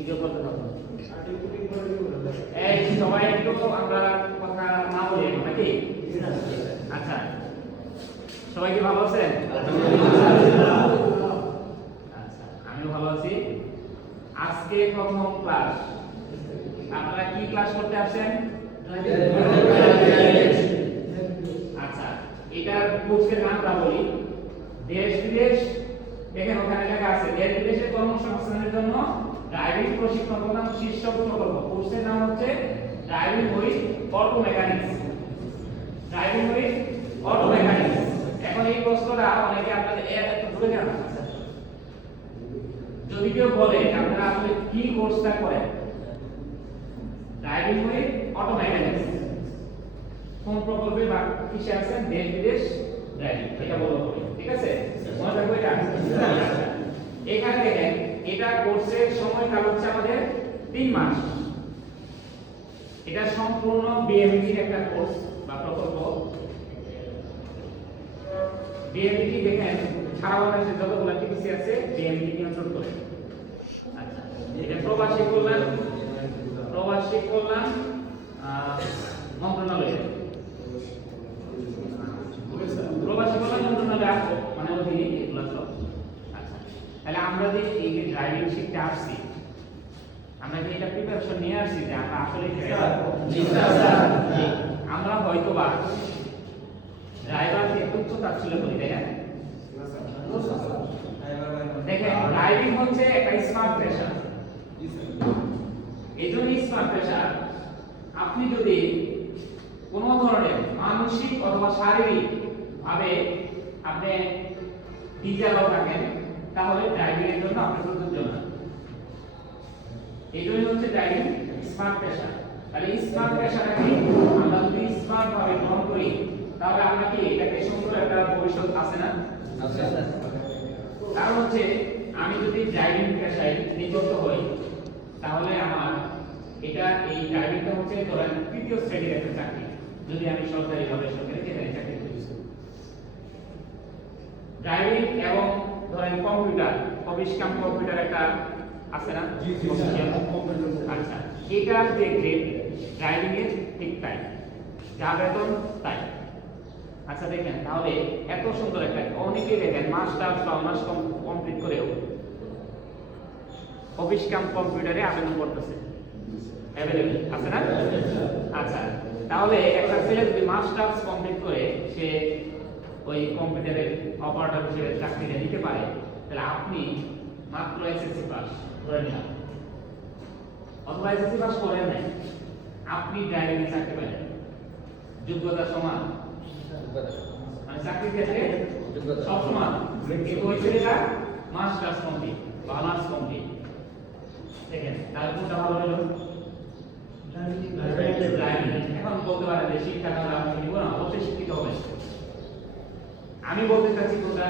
Video করতে হবে। এই সবাই একটু আমরা কথা না বলি নাকি? আচ্ছা, সবাই কি ভালো আছেন? আচ্ছা, আমিও ভালো আছি। আজকে প্রথম ক্লাস। আপনারা কি ক্লাস করতে আসেন? আচ্ছা, এটার কোর্সের নামটা বলি। দেশ বিদেশ, দেখেন ওখানে লেখা আছে দেশ বিদেশে কর্মসংস্থানের জন্য ড্রাইভিং প্রশিক্ষণ প্রদান শীর্ষক প্রকল্প। কোর্সের নাম হচ্ছে driving with auto mechanics. Driving with auto mechanics. এখন এই প্রশ্নটা অনেকে আপনাদের একটু দূরে যান। যদি কেউ বলে আপনারা আসলে কি কোর্সটা করেন, ড্রাইভিং উইথ অটো মেকানিক্স কোন প্রকল্পে বা কিসে আছেন? দেশ বিদেশ ড্রাইভিং, এটা বলবো ঠিক আছে? মনে রাখবেন এটা। এখানে দেখেন এটা কোর্সের সময়কাল হচ্ছে আমাদের 3 মাস। এটা সম্পূর্ণ বিএমটি একটা কোর্স বা প্রকল্প। বিএমটি দেখেন সারা বাংলাদেশে যতগুলো টিপিসি আছে বিএমটি নিয়ন্ত্রণ করে। আচ্ছা, এটা প্রবাসী কল্যাণ মন্ত্রণালয়, প্রবাসী কল্যাণ মন্ত্রণালয় মানে অধীনে এগুলো সব। আচ্ছা, তাহলে আমরা যে এই যে ড্রাইভিং শিখতে আসছি, আমরা যে এটা প্রিপারেশন নিয়ে আসছি যে আমরা আসলে আমরা হয়তো বা ড্রাইভারকে উচ্চতা ছিল বলি, তাই না? দেখেন ড্রাইভিং হচ্ছে একটা স্মার্ট পেশা। এই জন্য স্মার্ট পেশা, আপনি যদি কোনো ধরনের মানসিক অথবা শারীরিক ভাবে আপনি ডিজারও থাকেন তাহলে ড্রাইভিং এর জন্য আপনি প্রযোজ্য না। এই জন্য হচ্ছে ড্রাইভিং স্মার্ট পেশা। তাহলে স্মার্ট পেশাটাকে আমরা যদি স্মার্ট ভাবে গ্রহণ করি তাহলে আমরা কি এটাকে সুন্দর একটা ভবিষ্যৎ আছে না? আছে। কারণ হচ্ছে আমি যদি ড্রাইভিং পেশায় নিযুক্ত হই তাহলে আমার এটা এই ড্রাইভিংটা হচ্ছে ধরেন 3য় শ্রেণীর একটা চাকরি। যদি আমি সরকারি যেখানে চাকরি করি, ড্রাইভিং এবং ধরেন কম্পিউটার, অফিস কাম কম্পিউটার একটা আছে না? আচ্ছা, এটার যে গ্রেড ড্রাইভিং এর ঠিক তাই, যা বেতন তাই। আচ্ছা দেখেন তাহলে এত সুন্দর একটা, অনেকেই দেখেন মাস্টার্স বা অনার্স কমপ্লিট করেও অফিস কাম কম্পিউটারে আবেদন করতেছে, অ্যাভেলেবল আছে না? আচ্ছা, তাহলে একটা ছেলে যদি মাস্টার্স কমপ্লিট করে সে ওই কম্পিউটারের অপারেটর হিসেবে চাকরিটা নিতে পারে, তাহলে আপনি মাত্র এসএসসি পাস করে নিলাম অথবা এসএসসি পাস করেন নাই, আপনি ড্রাইভিং এ চাকরি পাবেন। যোগ্যতা সমান, মানে চাকরির ক্ষেত্রে সব সমান। কিন্তু ওই ছেলেটা মাস্টার্স কমপ্লিট বা অনার্স কমপ্লিট। দেখেন তাহলে কোনটা ভালো হলো? এখন বলতে পারেন যে শিক্ষা তাহলে আমি নিব না, অবশ্যই শিক্ষিত হবে। আমি বলতে চাচ্ছি কোনটা,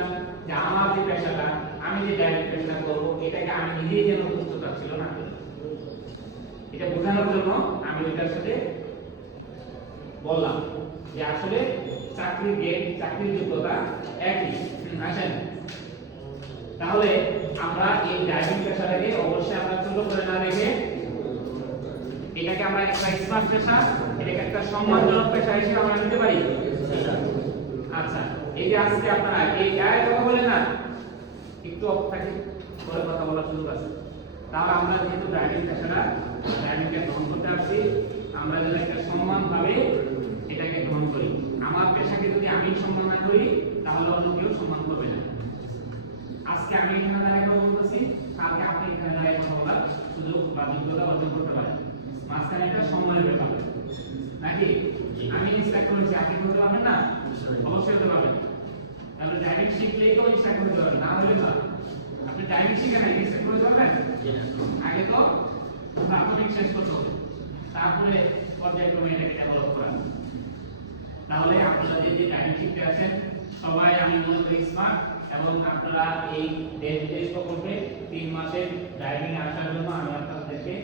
যে আমার যে পেশাটা, আমি যে ড্রাইভিং পেশাটা করবো এটাকে আমি নিজেই যেন বুঝতে পারছিল না, এটা বোঝানোর জন্য আমি এটার সাথে বললাম যে আসলে চাকরির গেট, চাকরির যোগ্যতা একই। আসেন তাহলে আমরা এই ড্রাইভিং পেশাটাকে অবশ্যই আমরা ছোট করে না রেখে এটাকে আমরা একটা স্মার্ট পেশা, এটাকে একটা সম্মানজনক পেশা হিসেবে আমরা নিতে পারি। আচ্ছা, এই যে আজকে আপনারা এই গায়ে কথা বলেন না, একটু অফ থাকি পরে কথা বলার সুযোগ আছে। তাহলে আমরা যেহেতু ড্রাইভিং পেশাটা ড্রাইভিংকে গ্রহণ করতে আসছি, আমরা যেন একটা সম্মান ভাবে এটাকে গ্রহণ করি। আমার পেশাকে যদি আমি সম্মান না করি তাহলে অন্য কেউ সম্মান করবে না। আজকে আমি এখানে দাঁড়িয়ে কথা বলতেছি, কালকে আপনি এখানে দাঁড়িয়ে কথা বলার সুযোগ বা যোগ্যতা অর্জন করতে পারেন। মাঝখানে একটা সম্মানের ব্যাপার নাকি? আমি ইনস্ট্রাক্ট করেছি, আপনি করতে পারবেন না? অবশ্যই হতে পারবেন। তাহলে ড্রাইভিং শিখলেই তো ইনস্ট্রাক্ট করতে পারবেন, না হলে না। আপনি ড্রাইভিং শিখে নাই ইনস্ট্রাক্ট করতে পারবেন? আগে তো প্রাথমিক শেষ করতে হবে, তারপরে পর্যায়ক্রমে এটাকে ডেভেলপ করা। তাহলে আপনারা যে ড্রাইভিং শিখতে আছেন সবাই আমি মনে করি স্মার্ট, এবং আপনারা এই দেশ প্রকল্পে 3 মাসের ড্রাইভিং আসার জন্য আমি আপনাদেরকে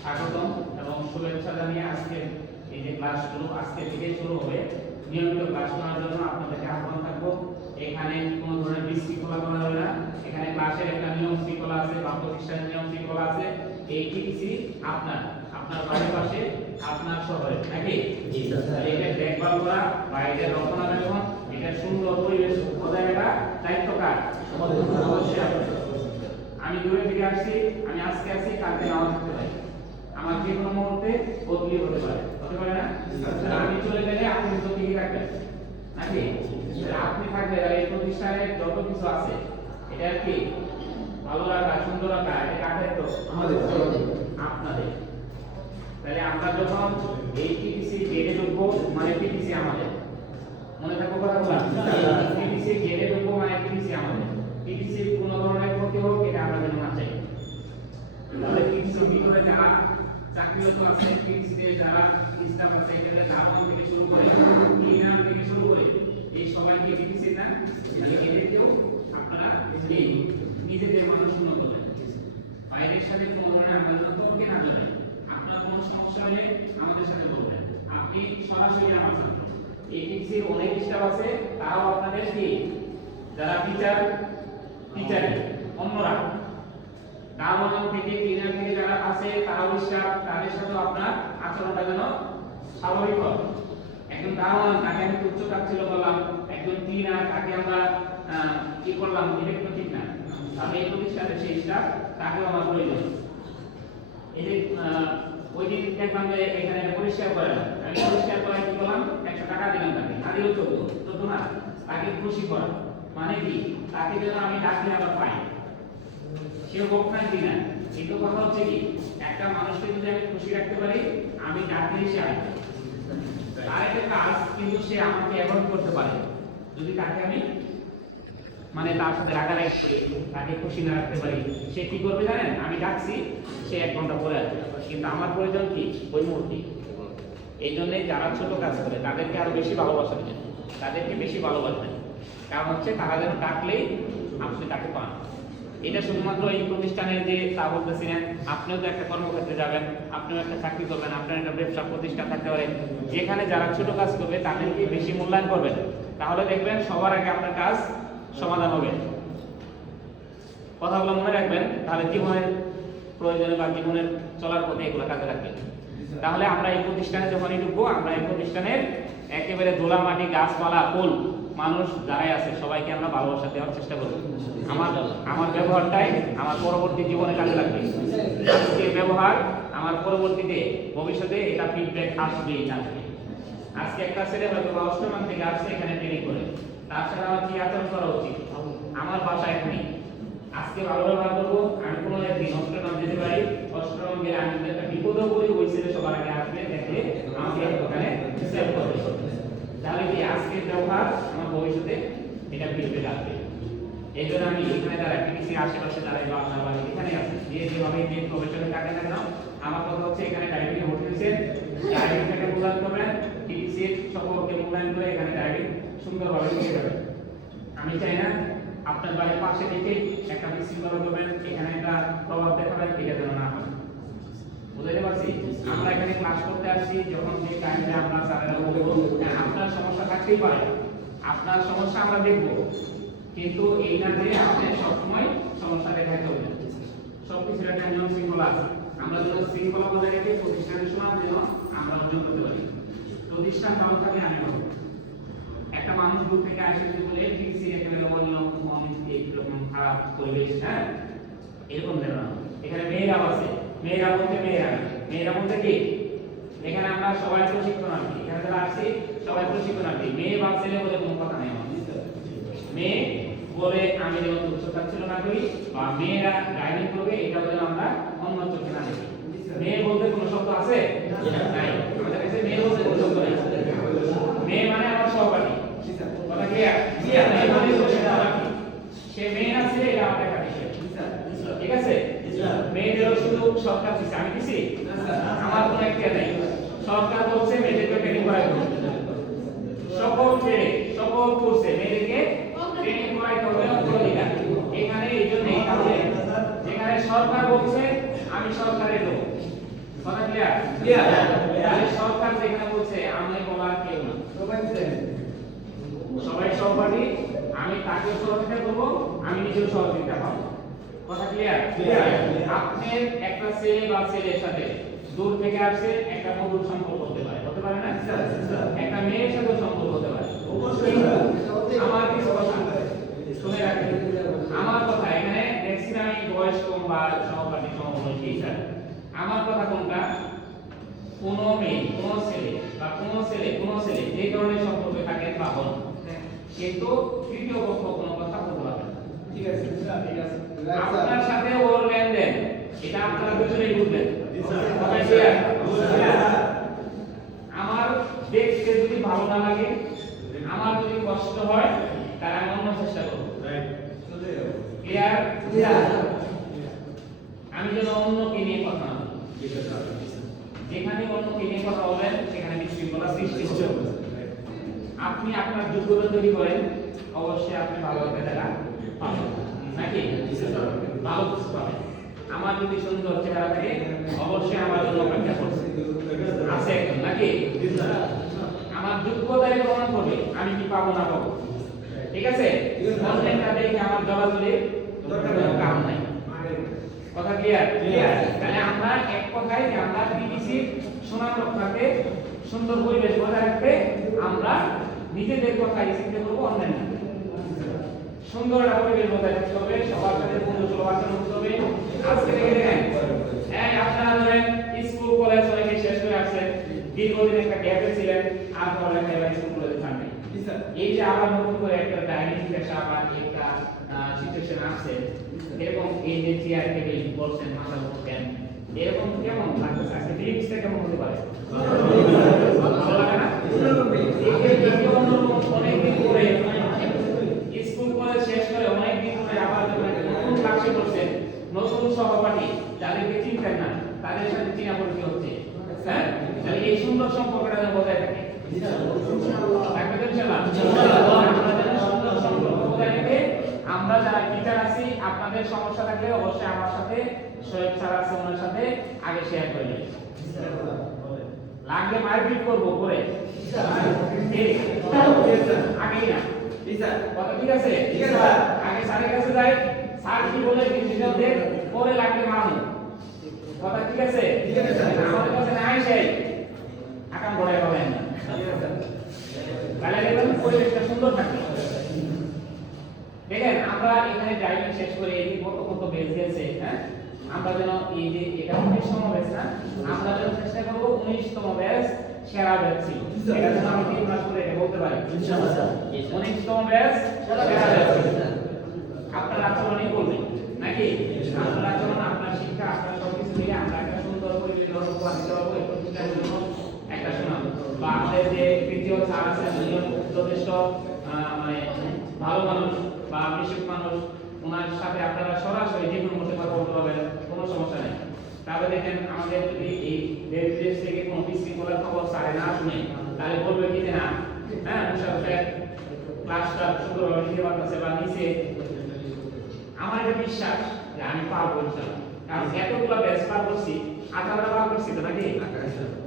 স্বাগতম এবং শুভেচ্ছা জানিয়ে আজকে এই যে ক্লাসগুলো আজকে থেকে শুরু হবে, নিয়মিত ক্লাস করার জন্য আপনাদেরকে আহ্বান থাকবো। এখানে কোনো ধরনের বিশৃঙ্খলা করা যাবে না। এখানে ক্লাসের একটা নিয়ম শৃঙ্খলা আছে বা প্রতিষ্ঠানের নিয়ম শৃঙ্খলা আছে, এই টিটিসি আপনার আপনার বাড়ির পাশে আপনার শহরে নাকি জি স্যার। এটা দেখভাল করা বা এটা রক্ষণাবেক্ষণ এটা সুন্দর পরিবেশ বজায় রাখা দায়িত্ব কার? অবশ্যই আপনার। আমি দূরে থেকে আসছি, আমি আজকে আসি, কালকে নাও থাকতে পারি, আমার যে কোনো মুহূর্তে বদলি হতে পারে না? আমি চলে গেলে আপনি তো ঠিকই রাখবেন নাকি? আপনি থাকলে এই প্রতিষ্ঠানের যত কিছু আছে এটা কি ভালো রাখা, সুন্দর রাখা, এটা কার দায়িত্ব? আমাদের। আপনাদের। তাহলে আমরা যখন এই টিটিসি গেটে ঢুকবো মানে টিটিসি আমাদের, মনে থাকবো কথাগুলো। টিটিসি গেটে ঢুকবো মানে টিটিসি আমাদের। টিটিসি কোন ধরনের ক্ষতি হোক এটা আমরা যেন না চাই। তাহলে টিটিসির ভিতরে যারা চাকরিরত আছে, টিটিসিতে যারা স্টাফ আছে, এখানে দারোয়ান থেকে শুরু করে ক্লিনার থেকে শুরু করে এই সবাইকে টিটিসি না এদেরকেও আপনারা এই নিজেদের মানুষ উন্নত করেন। বাইরের সাথে কোনো ধরনের আপনারা তর্কে না জড়ান। আপনার কোনো সমস্যা হলে আমাদের সাথে বলবেন, আপনি সরাসরি আমার ছাত্র। এই টিটিসির অনেক স্টাফ আছে, তারাও আপনাদের কি যারা টিচার অন্যরা দারোয়ান থেকে ক্লিনার থেকে যারা আছে তারাও স্টাফ, তাদের সাথে আপনার আচরণটা যেন স্বাভাবিক হয়। একজন দারোয়ান তাকে আমি তুচ্ছ তাচ্ছিল্য করলাম, একজন ক্লিনার তাকে আমরা কি করলাম, এটা কিন্তু ঠিক না। আমি এই প্রতিষ্ঠানের সেই স্টাফ, তাকেও আমার প্রয়োজন। এই যে ওই দিন দেখলাম যে এখানে পরিষ্কার করে না, আমি পরিষ্কার করে কি করলাম, 100 টাকা দিলাম তাকে, না দিলেও চলতো না। তাকে খুশি করা মানে কি, তাকে যেন আমি ডাকলে আবার পাই, সে বকখান কিনা। কিন্তু কথা হচ্ছে কি, একটা মানুষকে যদি আমি খুশি রাখতে পারি, আমি ডাকলে সে আসবে। তার একটা কাজ কিন্তু সে আমাকে অ্যাভয়েড করতে পারে যদি তাকে আমি মানে তার সাথে রাগারাগি করি, তাকে খুশি না রাখতে পারি। সে কি করবে জানেন, আমি ডাকছি, সে 1 ঘন্টা পরে আসবে, কিন্তু আমার প্রয়োজন কি ওই মুহূর্তে। এই জন্যই যারা ছোট কাজ করে তাদেরকে আরো বেশি ভালোবাসা দেন, তাদেরকে বেশি ভালোবাসবেন। কারণ হচ্ছে তারা যেন ডাকলেই আপনি তাকে পান। এটা শুধুমাত্র এই প্রতিষ্ঠানের যে তা বলতেছি না, আপনিও তো একটা কর্মক্ষেত্রে যাবেন, আপনিও একটা চাকরি করবেন, আপনার একটা ব্যবসা প্রতিষ্ঠান থাকতে পারে, যেখানে যারা ছোট কাজ করবে তাদেরকে বেশি মূল্যায়ন করবেন। তাহলে দেখবেন সবার আগে আপনার কাজ সমাধান হবে। কথাগুলো মনে রাখবেন, তাহলে জীবনের প্রয়োজনে বা জীবনের চলার পথে এগুলো কাজে রাখবেন। তাহলে আমরা এই প্রতিষ্ঠানে যখনই ঢুকবো, আমরা এই প্রতিষ্ঠানের একেবারে দোলা মাটি গাছপালা ফুল মানুষ যারাই আছে সবাইকে আমরা ভালোবাসা দেওয়ার চেষ্টা করব। আমার ব্যবহারটাই আমার পরবর্তী জীবনে কাজে লাগবে। আজকে ব্যবহার আমার পরবর্তীতে ভবিষ্যতে এটা ফিডব্যাক আসবেই আসবে। আজকে একটা ছেলে হয়তো অষ্টম থেকে আসছে এখানে ট্রেনিং করে, তার সাথে আমার কি আচরণ করা উচিত? আমার বাসা এখানে আজকে ভালো ব্যবহার করবো। আমি কোনো একদিন অষ্টম যেতে পারি, অষ্টম গেলে আমি একটা বিপদও করি, ওই ছেলে সবার আগে আসবে, দেখলে আমাকে ওখানে সেভ করবে। তাহলে কি আজকের ব্যবহার আমার ভবিষ্যতে এটা ফিডব্যাক আসবে। এই জন্য আমি এখানে যারা টিটিসির আশেপাশে যারা বা আপনার বাড়ি এখানে আছে, যেভাবে যে প্রফেশনে কাজে না কেন, আমার কথা হচ্ছে এখানে ড্রাইভিং ভর্তি হয়েছে, ড্রাইভিংটাকে মূল্যায়ন করবেন, টিটিসির সকলকে মূল্যায়ন করে এখানে ড্রাইভিং সুন্দরভাবে শিখে যাবেন। আমি চাই না আপনার বাড়ির পাশে থেকে একটা বিশৃঙ্খলা করবেন, এখানে একটা প্রভাব দেখাবেন, এটা যেন না হয়। বুঝতে পারছি? আমরা এখানে ক্লাস করতে আসছি, যখন যে টাইমে আমরা স্যারেরা বলবো আপনার সমস্যা থাকতেই পারে, আপনার সমস্যা আমরা দেখবো, কিন্তু এই না যে আপনি সবসময় সমস্যা দেখাতে হবে। সবকিছুর একটা নিয়ম শৃঙ্খলা আছে, আমরা যেন শৃঙ্খলা বজায় রেখে প্রতিষ্ঠানের সময় যেন আমরা অর্জন করতে পারি। প্রতিষ্ঠান ভালো থাকে আমি ভালো। একটা মানুষ দূর থেকে আসে বলে টিটিসি একেবারে অনিয়ম অনীতি এরকম খারাপ পরিবেশ, হ্যাঁ এরকম যেন না। এখানে মেয়েরাও আছে, মেয়েরা বলতে কি এখানে আমরা সবাই প্রশিক্ষণার্থী, এখানে যারা আসছি সবাই প্রশিক্ষণার্থী। মেয়ে বা ছেলে বলে কোনো কথা নেই। মেয়ে বলে আমি যেন তুচ্ছ তাচ্ছিল্য না করি, বা মেয়েরা ড্রাইভিং করবে এটা বলে আমরা অন্য চোখে না দেখি। মেয়ে বলতে কোনো শব্দ আছে নাই, আমাদের কাছে মেয়ে বলতে কোনো শব্দ নাই। মেয়ে মানে আমার সহপাঠী, কথা ক্লিয়ার? মেয়ে মানে সহপাঠী, সে মেয়ে আছে এটা আমাদের কাছে, ঠিক আছে? মেয়েদেরও শুধু সরকার দিচ্ছে, আমি দিছি আমার কোনো একটা নেই। সরকার বলছে মেয়েদেরকে ট্রেনিং করাই সকল ট্রেনিং সকল কোর্সে মেয়েদেরকে ট্রেনিং করাই করবে অধিকার। এখানে এই জন্য যেখানে সরকার বলছে আমি সরকারের লোক, কথা ক্লিয়ার? তাহলে সরকার যেখানে বলছে আমি বলার কেউ না, সবাই সহপাঠী, আমি তাকে সহযোগিতা করবো, আমি নিজেও সহযোগিতা পাবো। কথা ক্লিয়ার? আপনি একটা ছেলে বা ছেলের সাথে দূর থেকে আসছে একটা মধুর সম্পর্ক হতে পারে না? একটা মেয়ের সাথে সম্পর্ক হতে পারে। আমার কিছু কথা শুনে রাখবেন। আমার কথা এখানে ম্যাক্সিমাম বয়স কম বা সহপাঠী সমবয়সী স্যার। আমার কথা কোনটা? কোন মেয়ে, কোন ছেলে বা কোন ছেলে যে ধরনের সম্পর্কে থাকেন বা হন, কিন্তু তৃতীয় পক্ষ কোনো কথা বলতে পারবে না। ঠিক আছে স্যার, ঠিক আছে। আপনার সাথে ওর লেনদেন এটা আপনারা দুজনেই বুঝবেন। কথা ক্লিয়ার? আমার দেখতে যদি ভালো না লাগে, আমার যদি কষ্ট হয়, তাহলে আমি অন্য চেষ্টা করব। ক্লিয়ার? আমি যেন অন্যকে নিয়ে কথা না বলি। যেখানে অন্যকে নিয়ে কথা বলেন সেখানে বিশৃঙ্খলা সৃষ্টি হবে। আপনি আপনার যোগ্যতা তৈরি করেন, অবশ্যই আপনি ভালো একটা জায়গা পাবেন, নাকি ভালো কিছু পাবেন। আমার যদি সুন্দর চেহারা থাকে, অবশ্যই আমার জন্য অপেক্ষা করছে আছে একজন, নাকি আমার যোগ্যতায় প্রমাণ করবে আমি কি পাবো না পাবো। ঠিক আছে? অনলাইনটা দেখে আমার জবাবলে কাম নাই। কথা ক্লিয়ার? তাহলে আমরা এক কথায় যে আমরা পিটিসি সুনাম রক্ষাতে সুন্দর পরিবেশ বজায় রাখতে আমরা নিজেদের কথাই চিন্তা করবো, অনলাইন সুন্দর একটা পরিবেশ বজায় রাখতে হবে, সবার সাথে বন্ধু সুলভ আচরণ করতে হবে। আজকে থেকে দেখেন, আপনারা ধরেন স্কুল কলেজ অনেকে শেষ করে আসছেন, দীর্ঘদিন একটা গ্যাপে ছিলেন, আর পড়ালেখা এবার স্কুল কলেজে থাকবেন। এই যে আবার নতুন করে একটা ডাইনামিক পেশা বা একটা সিচুয়েশন আসছে, এরকম এই যে চেয়ার টেবিল বলছেন, মাথা বলছেন, এরকম কেমন লাগতেছে? আজকে ফিলিংসটা কেমন হতে পারে? ভালো লাগে না? অনেকদিন পরে স্কুল কলেজ শেষ করে অনেকদিন পরে আবার নতুন ক্লাসে বসছেন, নতুন সহপাঠী যাদেরকে চিনতেন না তাদের সাথে চিনা পরিচয় হচ্ছে। হ্যাঁ, তাহলে এই সুন্দর সম্পর্কটা যেন বজায় থাকে। আমরা যারা টিচার আছি, আপনাদের সমস্যা থাকলে অবশ্যই আমার সাথে, শোয়েব স্যার আছে ওনার সাথে আগে শেয়ার করে নেবেন। লাগলে মারপিট করবো পরে, আগে না কথা ঠিক আছে? আগে স্যারের কাছে যাই, স্যার কি বলে ডিসিশন দেন, পরে লাগলে মারবো। কথা ঠিক আছে? আমাদের কাছে না আইসাই আকাম গড়াই পাবেন না, তাহলে দেখবেন পরিবেশটা সুন্দর থাকবে। দেখেন আমরা এখানে ড্রাইভিং শেষ করে এই কত কত বেচ গেছে, হ্যাঁ, আমরা যেন এই যে এটা 19তম ব্যাচ না, আমরা যেন চেষ্টা করব 19তম ব্যাচ সেরা ব্যাচ ছিল, এটা যেন আমি 3 মাস করে বলতে পারি ইনশাআল্লাহ। 19তম ব্যাচ সেরা ব্যাচ ছিল। আপনারা আচরণই করবেন, নাকি আপনারা আচরণ, আপনার শিক্ষা, আপনার সবকিছু মিলে আমরা একটা সুন্দর পরিবেশ গঠন করতে পারবো। এই প্রতিষ্ঠানের জন্য একটা শোনাব বা আমাদের যে তৃতীয় স্যার আছেন যথেষ্ট মানে ভালো মানুষ বা মিশুক মানুষ, ওনার সাথে আপনারা সরাসরি যে কোনো কথা বলতে পারবেন, কোনো সমস্যা নেই। তাহলে দেখেন আমাদের যদি এই দেশ থেকে কোনো বিশৃঙ্খলার খবর স্যারে না শুনে, তাহলে বলবে কি যে না, হ্যাঁ, মুশারফের ক্লাসটা সুন্দরভাবে নিতে পারতেছে বা নিচে। আমার একটা বিশ্বাস যে আমি পারবো ইনশাআল্লাহ, কারণ এতগুলো ব্যাচ পার করছি, 18টা পার করছি তো, নাকি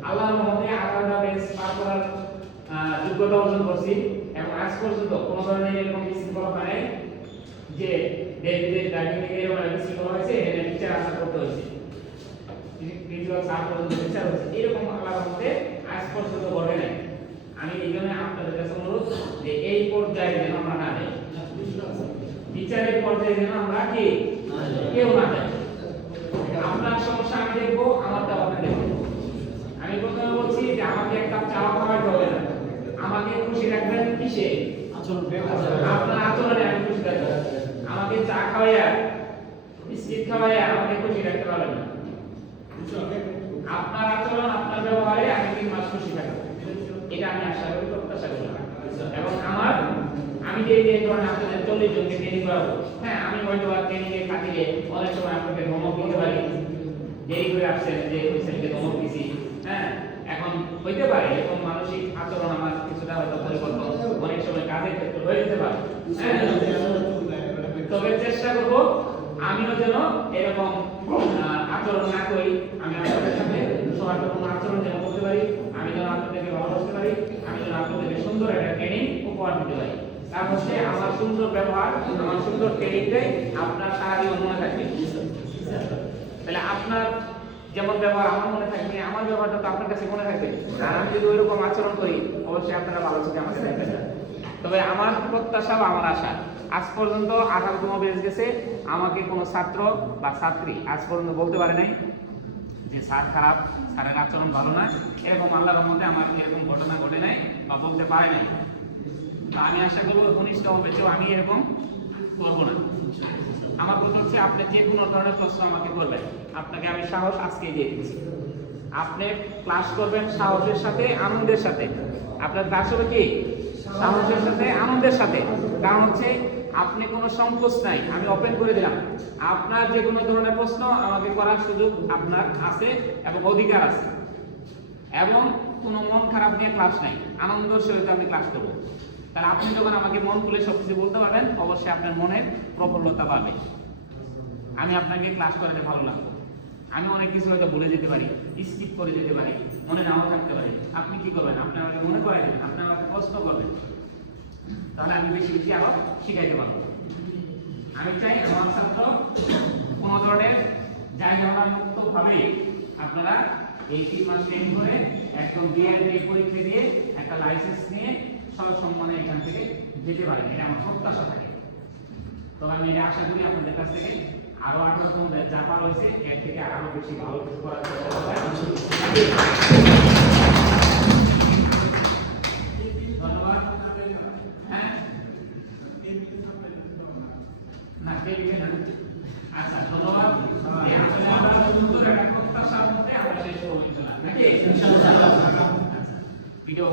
আল্লাহর রহমতে 18টা ব্যাচ পার করার যোগ্যতা অর্জন করছি। এবং আজ পর্যন্ত কোনো ধরনের এরকম বিশৃঙ্খলা হয় নাই যে দেশ ড্রাইভিং থেকে এরকম বিশৃঙ্খলা হয়েছে, এখানে টিচার আশা করতে হয়েছে, প্রিন্সিপাল স্যার পর্যন্ত টিচার হয়েছে, এরকম আল্লাহর রহমতে আজ পর্যন্ত ঘটে নাই। আমি এই জন্য আপনাদের কাছে অনুরোধ যে এই পর্যায়ে যেন আমরা না যাই, বিচারের পর্যায়ে যেন আমরা কেউ না যাই। আপনার সমস্যা আমি দেখবো, আমারটা আপনি দেখবেন। আমি প্রথমে বলছি যে আমাকে এক কাপ চা খাওয়াইতে হবে না, আমাকে খুশি রাখবেন কিসে? আপনার আচরণে আমি খুশি রাখবো। আমাকে চা খাওয়াইয়া, বিস্কিট খাওয়াইয়া আমাকে খুশি রাখতে পারবেন না। আপনার আচরণ, আপনার ব্যবহারে আমি 3 মাস খুশি থাকবো, এটা আমি আশা করি, প্রত্যাশা করি। এবং আমি যে ধরনের আপনাদের 40 জনকে ট্রেনিং করাবো, হ্যাঁ, আমি হয়তো ট্রেনিং এর খাতিরে অনেক সময় আপনাকে ধমক দিতে পারি, দেরি করে আসছেন যে ওই ছেলেকে ধমক দিছি, হ্যাঁ, এখন হইতে পারে এরকম মানসিক আচরণ আমার কিছুটা হয়তো পরিবর্তন অনেক সময় কাজের ক্ষেত্রে হয়ে যেতে পারে, হ্যাঁ, তবে চেষ্টা করব আমিও যেন এরকম আচরণ না করি, আমি আপনাদের সাথে সৌহার্দ্যপূর্ণ আচরণ যেন করতে পারি, আমি যেন আপনাদেরকে ভালোবাসতে পারি, আমি যেন আপনাদেরকে সুন্দর একটা ট্রেনিং উপহার দিতে পারি। তার হচ্ছে আমার সুন্দর ব্যবহার, আমার সুন্দর ক্যারেক্টার আপনার সারা জীবন মনে থাকবে। তাহলে আপনার যেমন ব্যবহার আমার মনে থাকবে, আমার ব্যবহারটা তো আপনার কাছে মনে থাকবে। আর আমি যদি ওইরকম আচরণ করি অবশ্যই আপনারা ভালো চোখে আমাকে দেখবেন না। তবে আমার প্রত্যাশা বা আমার আশা, আজ পর্যন্ত 18তম বেজ গেছে, আমাকে কোনো ছাত্র বা ছাত্রী আজ পর্যন্ত বলতে পারে নাই যে স্যার খারাপ, স্যারের আচরণ ভালো না, এরকম আল্লাহর রহমতে আমার এরকম ঘটনা ঘটে নাই বা বলতে পারে নাই। তা আমি আশা করবো 19তম বেচেও আমি এরকম করবো না। আমার কথা হচ্ছে আপনি যে কোনো ধরনের প্রশ্ন আমাকে করবেন, আপনাকে আমি সাহস আজকে দিয়ে দিচ্ছি। আপনি ক্লাস করবেন সাহসের সাথে, আনন্দের সাথে। আপনার ক্লাস হবে কি সাহসের সাথে, আনন্দের সাথে। কারণ হচ্ছে আপনি কোনো সংকোচ নাই, আমি ওপেন করে দিলাম। আপনার যে কোনো ধরনের প্রশ্ন আমাকে করার সুযোগ আপনার আছে এবং অধিকার আছে, এবং কোনো মন খারাপ নিয়ে ক্লাস নাই, আনন্দের সহিত আমি ক্লাস করবো। তাহলে আপনি যখন আমাকে মন খুলে সবকিছু বলতে পারবেন, অবশ্যই আপনার মনের প্রফুল্লতা পাবে। আমি আপনাকে ক্লাস করাতে ভালো লাগবে। আমি অনেক কিছু হয়তো ভুলে যেতে পারি, স্কিপ করে যেতে পারি, মনে নাও থাকতে পারে। আপনি কি করবেন? আপনি আমাকে মনে করাই দেবেন, আপনি আমাকে প্রশ্ন করবেন, তাহলে আমি বেশি বেশি আরো শিখাইতে পারবো। আমি চাই আমার ছাত্র কোনো ধরনের জায়গা মুক্ত ভাবে আপনারা এই 3 মাস ট্রেন করে একদম বিআইডি পরীক্ষা দিয়ে একটা লাইসেন্স নিয়ে সসম্মানে এখান থেকে যেতে পারেন, এটা আমার প্রত্যাশা থাকে। তো আমি এটা আশা করি আপনাদের কাছ থেকে আরো 18তম যা পার হয়েছে এর থেকে আরো বেশি ভালো কিছু করার চেষ্টা করব। ধন্যবাদ। হ্যাঁ না আচ্ছা, ধন্যবাদ। আমরা সুন্দর একটা প্রত্যাশার মধ্যে আমরা শেষ করব ইনশাআল্লাহ, নাকি? ইনশাআল্লাহ। ভিডিও